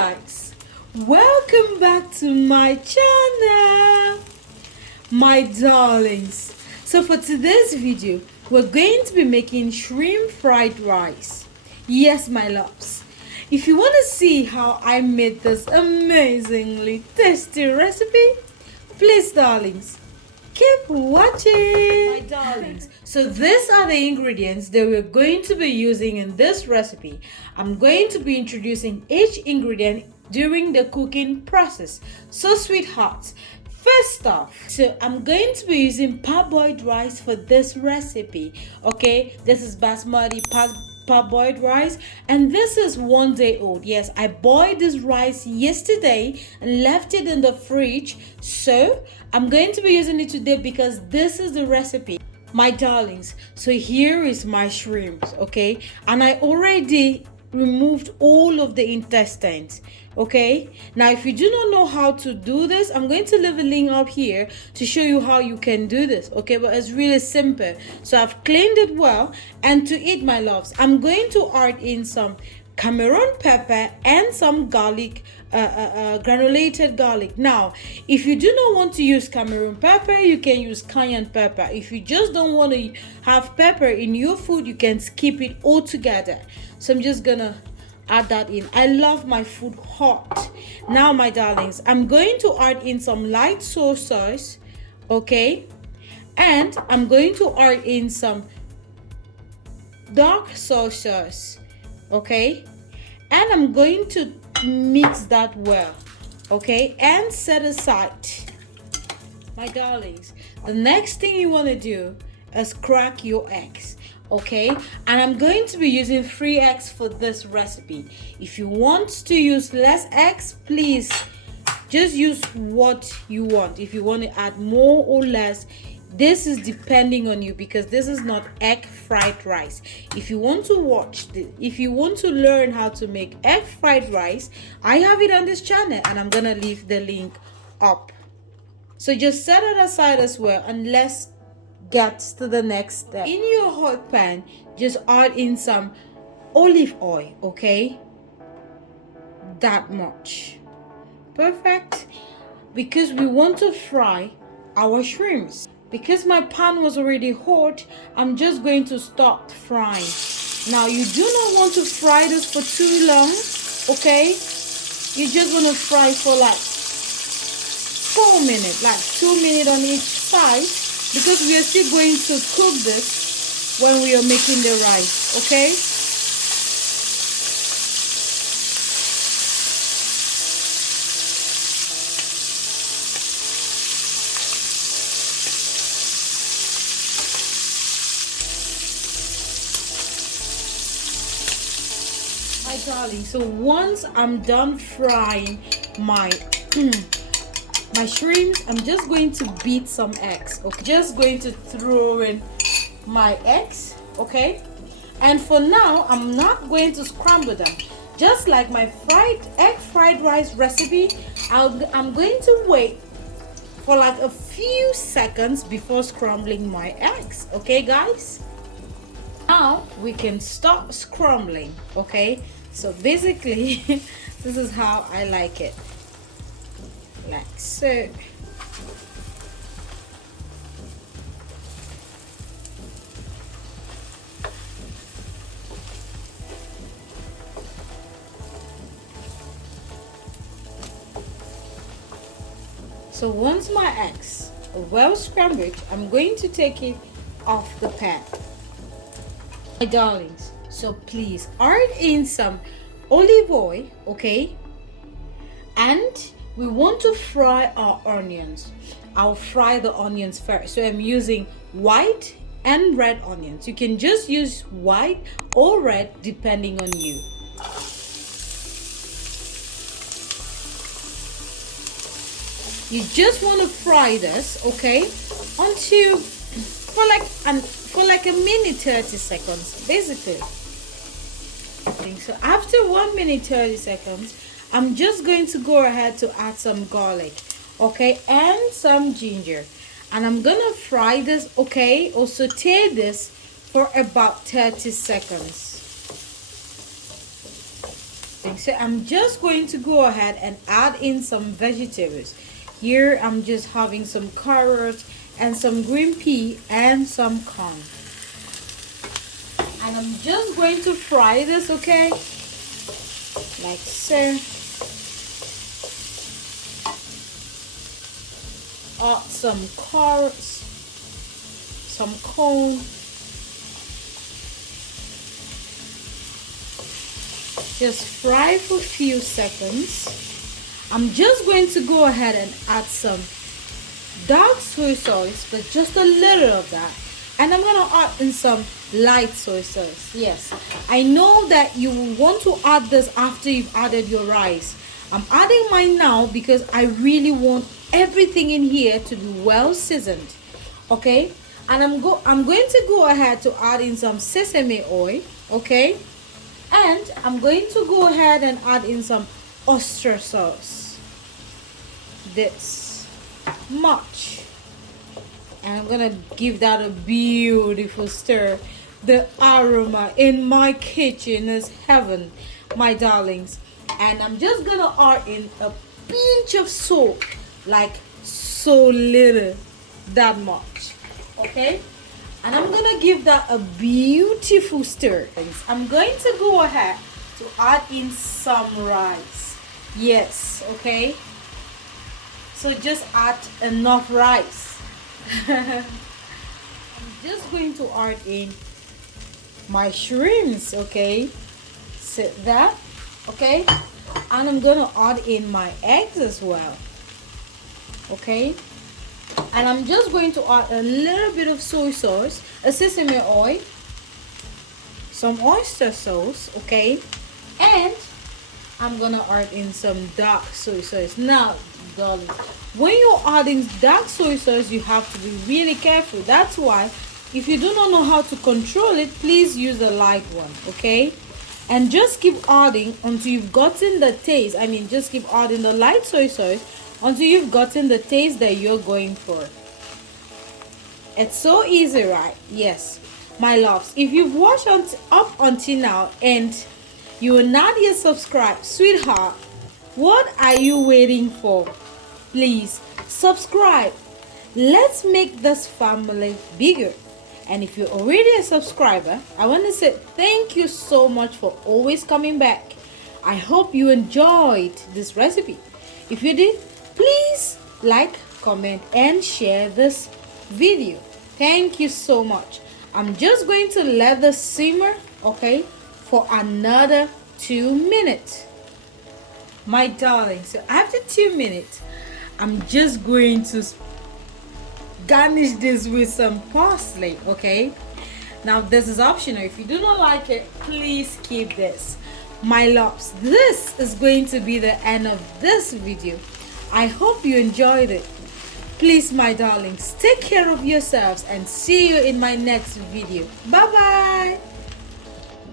guys, welcome back to my channel, my darlings. So for today's video, we're going to be making shrimp fried rice. Yes, my loves, if you want to see how I made this amazingly tasty recipe, please darlings, keep watching. My darlings, so these are the ingredients that we're going to be using in this recipe. I'm going to be introducing each ingredient during the cooking process. So sweethearts, first off, so I'm going to be using parboiled rice for this recipe. Okay, this is Basmati parboiled rice, and this is 1 day old. Yes, I boiled this rice yesterday and left it in the fridge, so I'm going to be using it today because this is the recipe, my darlings. So here is my shrimps, okay, and I already removed all of the intestines. Okay, now if you do not know how to do this, I'm going to leave a link up here to show you how you can do this. Okay, but it's really simple. So I've cleaned it well, and to eat, my loves, I'm going to add in some Cameroon pepper and some garlic, granulated garlic. Now if you do not want to use Cameroon pepper, you can use Cayenne pepper. If you just don't want to have pepper in your food, you can skip it altogether. So I'm just gonna add that in. I love my food hot. Now my darlings, I'm going to add in some light soy sauce, okay, and I'm going to add in some dark soy sauce, okay, and I'm going to mix that well, okay, and set aside. My darlings, the next thing you want to do is crack your eggs. Okay, and I'm going to be using 3 eggs for this recipe. If you want to use less eggs, please just use what you want. If you want to add more or less, this is depending on you, because this is not egg fried rice. If you want to watch this, if you want to learn how to make egg fried rice, I have it on this channel, and I'm gonna leave the link up. So just set it aside as well, and let's get to the next step. In your hot pan, just add in some olive oil, okay, that much, perfect, because we want to fry our shrimps. Because my pan was already hot, I'm just going to start frying. Now you do not want to fry this for too long, okay, you just want to fry for like 4 minutes, like 2 minutes on each side, because we are still going to cook this when we are making the rice, okay? My darling, so once I'm done frying my my shrimps, I'm just going to beat some eggs, okay, just going to throw in my eggs, okay, and for now I'm not going to scramble them. Just like my egg fried rice recipe, I'm going to wait for like a few seconds before scrambling my eggs, okay guys. Now we can start scrambling, okay. So basically this is how I like it, like so. So once my eggs are well scrambled, I'm going to take it off the pan. My darlings, so please add in some olive oil, okay, and we want to fry our onions. I'll fry the onions first, so I'm using white and red onions. You can just use white or red depending on you. You just want to fry this, okay, until for like a minute 30 seconds basically. So after 1 minute 30 seconds, I'm just going to go ahead to add some garlic, okay, and some ginger, and I'm gonna fry this, okay, or saute this for about 30 seconds. So I'm just going to go ahead and add in some vegetables. Here I'm just having some carrots and some green pea and some corn. And I'm just going to fry this, okay? Like so. Add some carrots, some corn. Just fry for a few seconds. I'm just going to go ahead and add some dark soy sauce, but just a little of that. And I'm gonna add in some light soy sauce. Yes, I know that you will want to add this after you've added your rice. I'm adding mine now because I really want everything in here to be well seasoned. Okay, and I'm going to go ahead to add in some sesame oil. Okay, and I'm going to go ahead and add in some oyster sauce. This much. And I'm gonna give that a beautiful stir. The aroma in my kitchen is heaven, my darlings. And I'm just gonna add in a pinch of salt, like so little, that much. Okay, and I'm gonna give that a beautiful stir. I'm going to go ahead to add in some rice. Yes, okay, so just add enough rice. I'm just going to add in my shrimps, okay, set that, okay, and I'm gonna add in my eggs as well, okay, and I'm just going to add a little bit of soy sauce, a sesame oil, some oyster sauce, okay, and I'm gonna add in some dark soy sauce. Now, darling, when you're adding dark soy sauce, you have to be really careful. That's why, if you do not know how to control it, please use a light one, okay? And just keep adding until you've gotten the taste. I mean, just keep adding the light soy sauce until you've gotten the taste that you're going for. It's so easy, right? Yes, my loves. If you've watched up until now and you are not yet subscribed, sweetheart, what are you waiting for? Please subscribe. Let's make this family bigger. And if you're already a subscriber, I want to say thank you so much for always coming back. I hope you enjoyed this recipe. If you did, please like, comment, and share this video. Thank you so much. I'm just going to let this simmer, okay, for another 2 minutes. My darling, so after 2 minutes, I'm just going to garnish this with some parsley, okay? Now this is optional. If you do not like it, please keep this. My loves, this is going to be the end of this video. I hope you enjoyed it. Please, my darlings, take care of yourselves and see you in my next video. Bye bye.